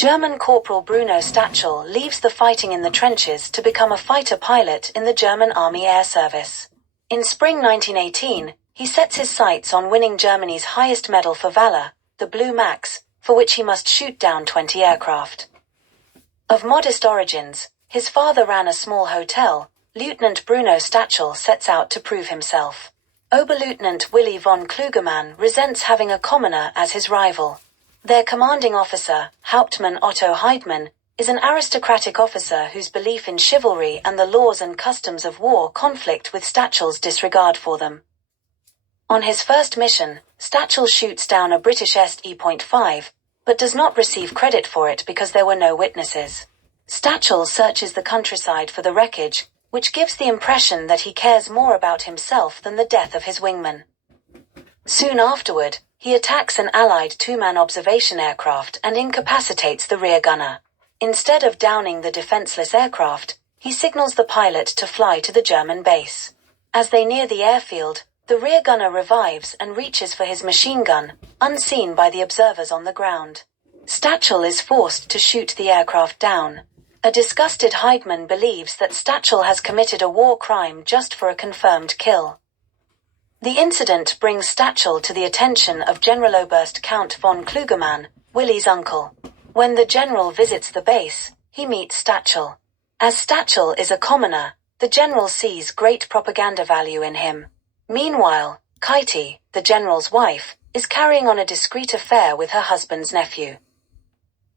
German Corporal Bruno Stachel leaves the fighting in the trenches to become a fighter pilot in the German Army Air Service. In spring 1918, he sets his sights on winning Germany's highest medal for valor, the Blue Max, for which he must shoot down 20 aircraft. Of modest origins, his father ran a small hotel. Lieutenant Bruno Stachel sets out to prove himself. Oberleutnant Willy von Klugemann resents having a commoner as his rival. Their commanding officer, Hauptmann Otto Heidmann, is an aristocratic officer whose belief in chivalry and the laws and customs of war conflict with Stachel's disregard for them. On his first mission, Stachel shoots down a British SE.5, but does not receive credit for it because there were no witnesses. Stachel searches the countryside for the wreckage, which gives the impression that he cares more about himself than the death of his wingman. Soon afterward, he attacks an Allied two-man observation aircraft and incapacitates the rear gunner. Instead of downing the defenseless aircraft, he signals the pilot to fly to the German base. As they near the airfield, the rear gunner revives and reaches for his machine gun, unseen by the observers on the ground. Stachel is forced to shoot the aircraft down. A disgusted Heidmann believes that Stachel has committed a war crime just for a confirmed kill. The incident brings Stachel to the attention of Generaloberst Count von Klugemann, Willy's uncle. When the general visits the base, he meets Stachel. As Stachel is a commoner, the general sees great propaganda value in him. Meanwhile, Katie, the general's wife, is carrying on a discreet affair with her husband's nephew.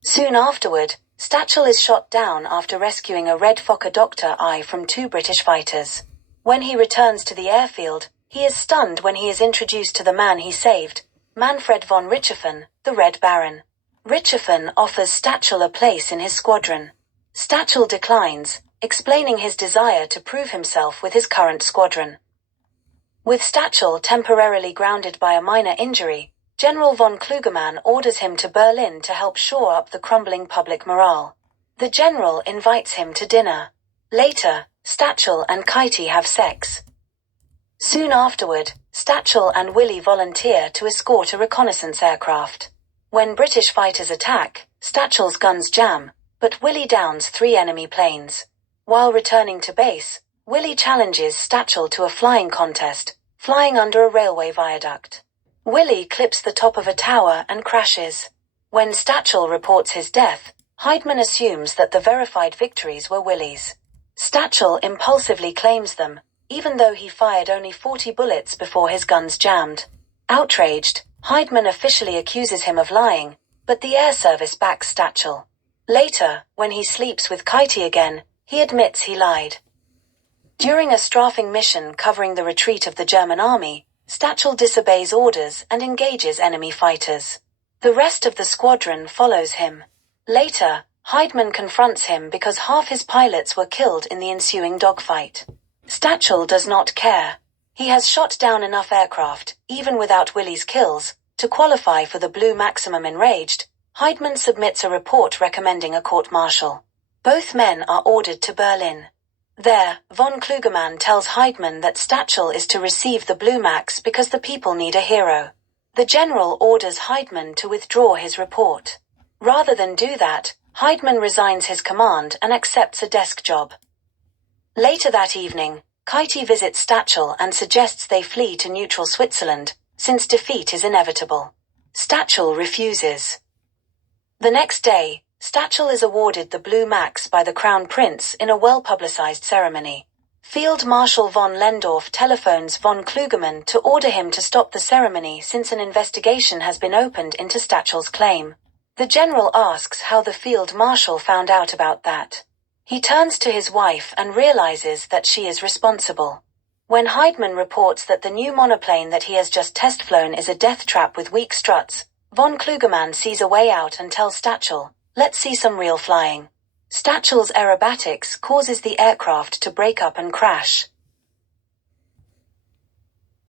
Soon afterward, Stachel is shot down after rescuing a Red Fokker Doctor Eye from 2 British fighters. When he returns to the airfield, he is stunned when he is introduced to the man he saved, Manfred von Richthofen, the Red Baron. Richthofen offers Stachel a place in his squadron. Stachel declines, explaining his desire to prove himself with his current squadron. With Stachel temporarily grounded by a minor injury, General von Klugemann orders him to Berlin to help shore up the crumbling public morale. The general invites him to dinner. Later, Stachel and Katie have sex. Soon afterward, Stachel and Willy volunteer to escort a reconnaissance aircraft. When British fighters attack, Stachel's guns jam, but Willy downs 3 enemy planes. While returning to base, Willy challenges Stachel to a flying contest, flying under a railway viaduct. Willy clips the top of a tower and crashes. When Stachel reports his death, Heidmann assumes that the verified victories were Willy's. Stachel impulsively claims them, even though he fired only 40 bullets before his guns jammed. Outraged, Heidmann officially accuses him of lying, but the air service backs Stachel. Later, when he sleeps with Katie again, he admits he lied. During a strafing mission covering the retreat of the German army, Stachel disobeys orders and engages enemy fighters. The rest of the squadron follows him. Later, Heidmann confronts him because half his pilots were killed in the ensuing dogfight. Stachel does not care. He has shot down enough aircraft, even without Willy's kills, to qualify for the Blue Maximum. Enraged, Heidmann submits a report recommending a court-martial. Both men are ordered to Berlin. There, von Klugemann tells Heidmann that Stachel is to receive the Blue Max because the people need a hero. The general orders Heidmann to withdraw his report. Rather than do that, Heidmann resigns his command and accepts a desk job. Later that evening, Katie visits Stachel and suggests they flee to neutral Switzerland, since defeat is inevitable. Stachel refuses. The next day, Stachel is awarded the Blue Max by the Crown Prince in a well-publicized ceremony. Field Marshal von Lendorf telephones von Klugemann to order him to stop the ceremony since an investigation has been opened into Stachel's claim. The general asks how the Field Marshal found out about that. He turns to his wife and realizes that she is responsible. When Heidmann reports that the new monoplane that he has just test-flown is a death trap with weak struts, von Klugemann sees a way out and tells Stachel, "Let's see some real flying." Stachel's aerobatics causes the aircraft to break up and crash.